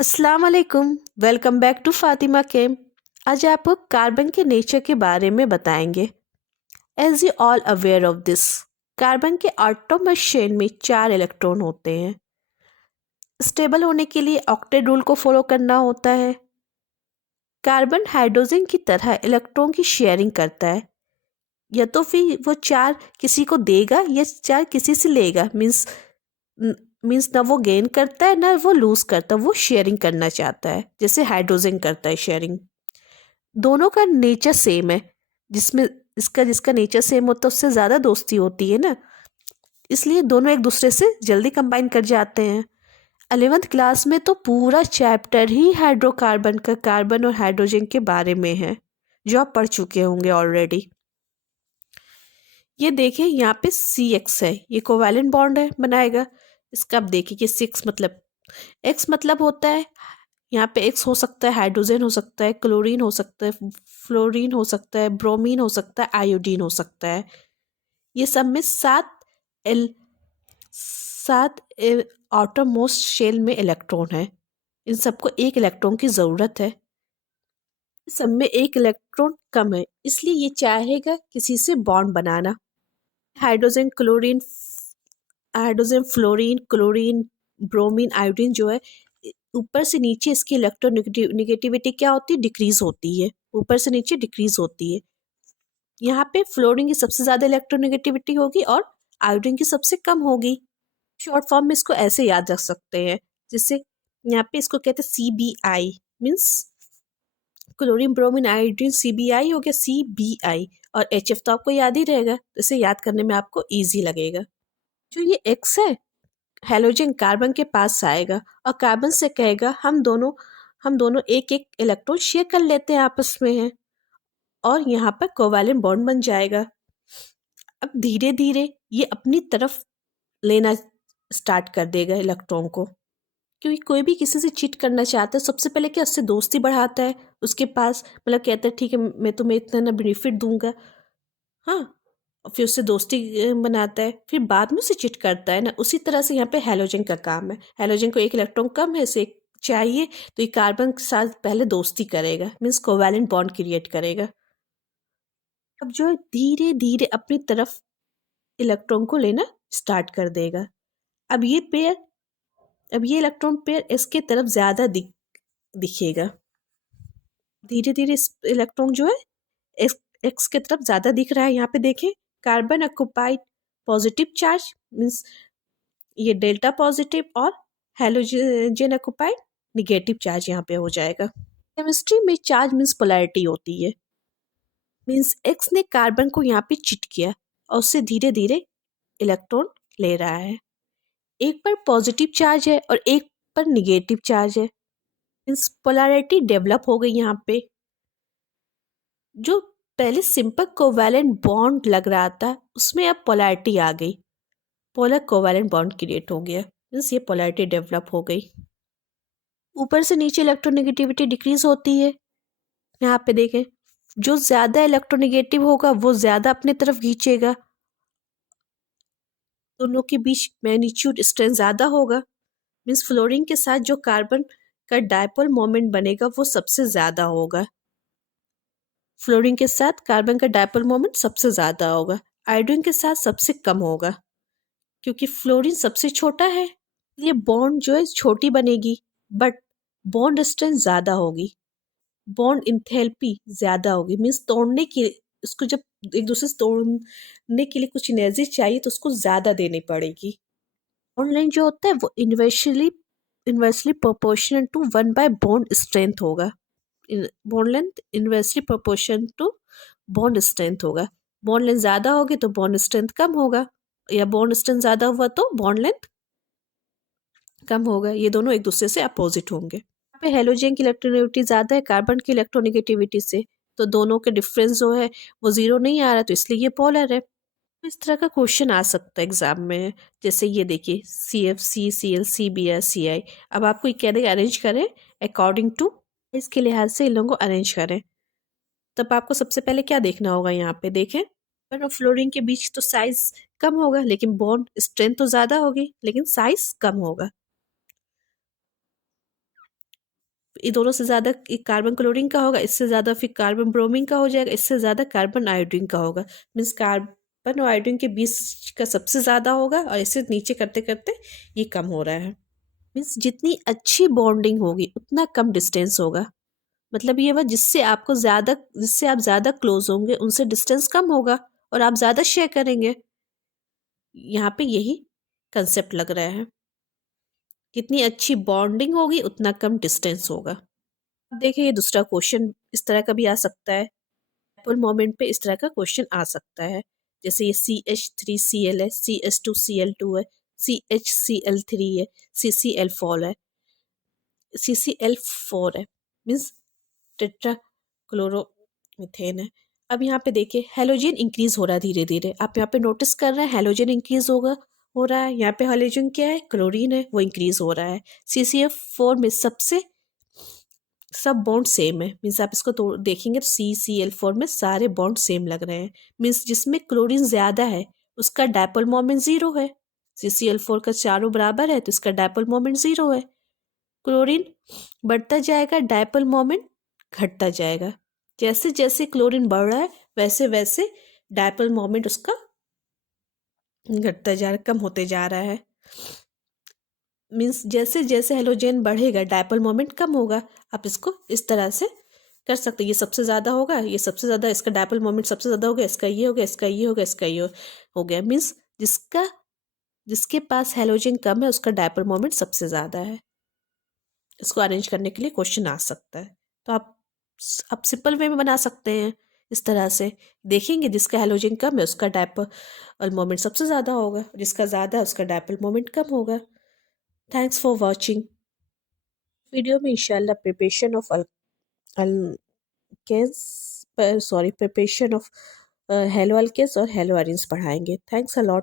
अस्सलाम वालेकुम। Welcome back to Fatima chem. आज आपको कार्बन के नेचर के बारे में बताएंगे। As you all aware of this, carbon के एटॉमिक शेल में 4 इलेक्ट्रॉन होते हैं। स्टेबल होने के लिए ऑक्टेट रूल को फॉलो करना होता है। कार्बन हाइड्रोजन की तरह इलेक्ट्रॉन की शेयरिंग करता है, या तो फिर वो 4 किसी को देगा या 4 किसी से लेगा। मीन्स ना वो गेन करता है ना वो लूज करता है, वो शेयरिंग करना चाहता है जैसे हाइड्रोजन करता है शेयरिंग। दोनों का नेचर सेम है, जिसमें इसका जिसका नेचर सेम होता है उससे ज़्यादा दोस्ती होती है ना, इसलिए दोनों एक दूसरे से जल्दी कंबाइन कर जाते हैं। 11th क्लास में तो पूरा चैप्टर ही हाइड्रोकार्बन का, कार्बन और हाइड्रोजन के बारे में है, जो आप पढ़ चुके होंगे ऑलरेडी। ये देखिए यहाँ पे CX है, ये कोवैलेंट बॉन्ड है बनाएगा। इसका आप देखिए कि 6 मतलब X मतलब होता है, यहाँ पे X हो सकता है हाइड्रोजन, हो सकता है क्लोरीन, हो सकता है फ्लोरीन, हो सकता है ब्रोमीन, हो सकता है आयोडीन, हो सकता है। ये सब में 7 आउटर मोस्ट शेल में इलेक्ट्रॉन है। इन सबको एक इलेक्ट्रॉन की ज़रूरत है। सब में एक इलेक्ट्रॉन कम है, इसलिए ये चाहेगा किसी से बॉन्ड बनाना। Hydrogen chlorine, hydrogen fluorine, chlorine, bromine, iodine जो है, ऊपर से नीचे इसकी इलेक्ट्रोनेगेटिविटी क्या होती है, डिक्रीज होती है। ऊपर से नीचे डिक्रीज होती है। यहाँ पे फ्लोरीन की सबसे ज्यादा इलेक्ट्रोनेगेटिविटी होगी और आयोडीन की सबसे कम होगी। शॉर्ट फॉर्म में इसको ऐसे याद रख सकते हैं, जिससे यहाँ पे इसको कहते हैं CBI, means chlorine bromine iodine. CBI हो गया, CBI। और HF तो आपको याद ही रहेगा, तो इसे याद करने में आपको ईजी लगेगा। जो ये X है, हेलोजन कार्बन के पास आएगा और कार्बन से कहेगा हम दोनों एक एक इलेक्ट्रॉन शेयर कर लेते हैं आपस में हैं, और यहाँ पर कोवैलेंट बॉन्ड बन जाएगा। अब धीरे धीरे ये अपनी तरफ लेना स्टार्ट कर देगा इलेक्ट्रॉन को, क्योंकि कोई भी किसी से चीट करना चाहता है सबसे पहले क्या, उससे दोस्ती बढ़ाता है। उसके पास मतलब कहता है ठीक है मैं तुम्हें इतना ना बेनिफिट दूंगा, हाँ, और फिर उससे दोस्ती बनाता है, फिर बाद में उसे चिट करता है ना। उसी तरह से यहाँ पे हेलोजन का काम है। हेलोजन को एक इलेक्ट्रॉन कम है, इसे एक चाहिए, तो ये कार्बन के साथ पहले दोस्ती करेगा, मीन्स कोवैलेंट बॉन्ड क्रिएट करेगा। अब जो है धीरे धीरे अपनी तरफ इलेक्ट्रॉन को लेना स्टार्ट कर देगा। अब ये पेयर, अब ये इलेक्ट्रॉन पेयर इसके तरफ ज़्यादा दिखेगा। धीरे धीरे इस इलेक्ट्रॉन जो है एक्स की तरफ ज़्यादा दिख रहा है। यहाँ पे देखें, carbon occupied positive charge, means ये डेल्टा पॉजिटिव, और हेलोजन ऑक्युपाइड निगेटिव चार्ज यहाँ पे हो जाएगा। केमिस्ट्री में चार्ज मीन्स पोलैरिटी होती है। मीन्स एक्स ने कार्बन को यहाँ पे चिट किया और उससे धीरे धीरे इलेक्ट्रॉन ले रहा है। एक पर पॉजिटिव चार्ज है और एक पर निगेटिव चार्ज है, मीन्स पोलैरिटी डेवलप हो गई यहाँ पे। जो पहले सिंपल कोवैलेंट बॉन्ड लग रहा था उसमें अब पोलैरिटी आ गई, पोलर कोवैलेंट बॉन्ड क्रिएट हो गया, मीन्स ये पोलैरिटी डेवलप हो गई। ऊपर से नीचे इलेक्ट्रोनेगेटिविटी डिक्रीज होती है। यहाँ पे देखें, जो ज़्यादा इलेक्ट्रोनेगेटिव होगा वो ज़्यादा अपनी तरफ खींचेगा, दोनों के बीच मैग्नीट्यूड स्ट्रेंथ ज़्यादा होगा। मीन्स फ्लोरीन के साथ जो कार्बन का डायपोल मोमेंट बनेगा वो सबसे ज़्यादा होगा। फ्लोरीन के साथ कार्बन का डायपोल मोमेंट सबसे ज़्यादा होगा, आयोडीन के साथ सबसे कम होगा, क्योंकि फ्लोरीन सबसे छोटा है। ये बॉन्ड जो है छोटी बनेगी, बट बॉन्ड स्ट्रेंथ ज़्यादा होगी, बॉन्ड इंथैल्पी ज़्यादा होगी। मीन्स तोड़ने के, इसको जब एक दूसरे से तोड़ने के लिए कुछ एनर्जी चाहिए तो उसको ज़्यादा देनी पड़ेगी। बॉन्ड लेंथ जो होता है वो inversely proportional to 1 by bond strength होगा। Bond length inversely proportion to bond strength होगा। बॉन्ड लेंथ ज़्यादा होगी तो बॉन्ड स्ट्रेंथ कम होगा, या बॉन्ड स्ट्रेंथ ज़्यादा हुआ तो बॉन्ड लेंथ कम होगा। ये दोनों एक दूसरे से अपोजिट होंगे। यहाँ पे हेलोजन की इलेक्ट्रोनेगेटिविटी ज़्यादा है कार्बन की इलेक्ट्रोनेगेटिविटी से, तो दोनों के डिफरेंस जो है वो ज़ीरो नहीं आ रहा, तो इसलिए ये पोलर है। तो इस तरह का क्वेश्चन आ सकता है एग्जाम में। जैसे ये देखिए CFC CL CBr CI। अब आपको ये कह देगा अरेंज करें अकॉर्डिंग टू, इसके लिहाज से इन लोगों को अरेंज करें। तब आपको सबसे पहले क्या देखना होगा, यहाँ पे देखें कार्बन और फ्लोरीन के बीच तो साइज कम होगा, लेकिन बॉन्ड स्ट्रेंथ तो ज़्यादा होगी, लेकिन साइज कम होगा। ये दोनों से ज़्यादा कार्बन क्लोरीन का होगा, इससे ज़्यादा फिर कार्बन ब्रोमीन का हो जाएगा, इससे ज़्यादा कार्बन आयोडीन का होगा। मीन्स कार्बन और आयोडीन के बीच का सबसे ज़्यादा होगा और इसे नीचे करते करते ये कम हो रहा है। मीन्स जितनी अच्छी बॉन्डिंग होगी उतना कम डिस्टेंस होगा। मतलब ये वह जिससे आप ज़्यादा क्लोज होंगे उनसे डिस्टेंस कम होगा और आप ज़्यादा शेयर करेंगे। यहाँ पे यही कंसेप्ट लग रहा है। जितनी अच्छी बॉन्डिंग होगी उतना कम डिस्टेंस होगा। अब देखिए ये दूसरा क्वेश्चन इस तरह का भी आ सकता है। डायपोल मोमेंट पे इस तरह का क्वेश्चन आ सकता है। जैसे ये CH3Cl है, CH2Cl2 है, CHCl3 है, CCl4 है, CCl4 है, मीन्स टेट्रा क्लोरोमीथेन है। अब यहाँ पे देखिए हेलोजन इंक्रीज हो रहा है धीरे धीरे। आप यहाँ पे नोटिस कर रहे हैं हेलोजन इंक्रीज हो रहा है। यहाँ पे हेलोजन क्या है, क्लोरीन है, वो इंक्रीज हो रहा है। CCl4 में सब बॉन्ड सेम है। मीन्स आप इसको तो देखेंगे तो CCl4 में सारे बॉन्ड सेम लग रहे हैं। मीन्स जिसमें क्लोरीन ज्यादा है उसका डायपोल मोमेंट 0 है। CCl4 का चारों बराबर है तो इसका डायपोल मोमेंट 0 है। क्लोरीन बढ़ता जाएगा, डायपोल मोमेंट घटता जाएगा। जैसे जैसे क्लोरीन बढ़ रहा है वैसे वैसे डायपोल मोमेंट उसका घटता जा रहा है, कम होते जा रहा है। मीन्स जैसे जैसे हेलोजन बढ़ेगा डायपोल मोमेंट कम होगा। आप इसको इस तरह से कर सकते हैं। ये सबसे ज़्यादा होगा, ये सबसे ज़्यादा, इसका डायपोल मोमेंट सबसे ज़्यादा हो गया, इसका ये हो गया, इसका ये हो गया, इसका ये हो गया। मीन्स जिसके पास हेलोजन कम है उसका डायपोल मोमेंट सबसे ज़्यादा है। इसको अरेंज करने के लिए क्वेश्चन आ सकता है। तो आप सिंपल वे में बना सकते हैं। इस तरह से देखेंगे जिसका हेलोजन कम है उसका डायपोल मोमेंट सबसे ज़्यादा होगा, जिसका ज़्यादा है उसका डायपोल मोमेंट कम होगा। Thanks for watching. वीडियो में इंशाल्लाह प्रिपरेशन ऑफ हेलो अल्केन्स और हेलो अरेन्स पढ़ाएंगे। Thanks a lot.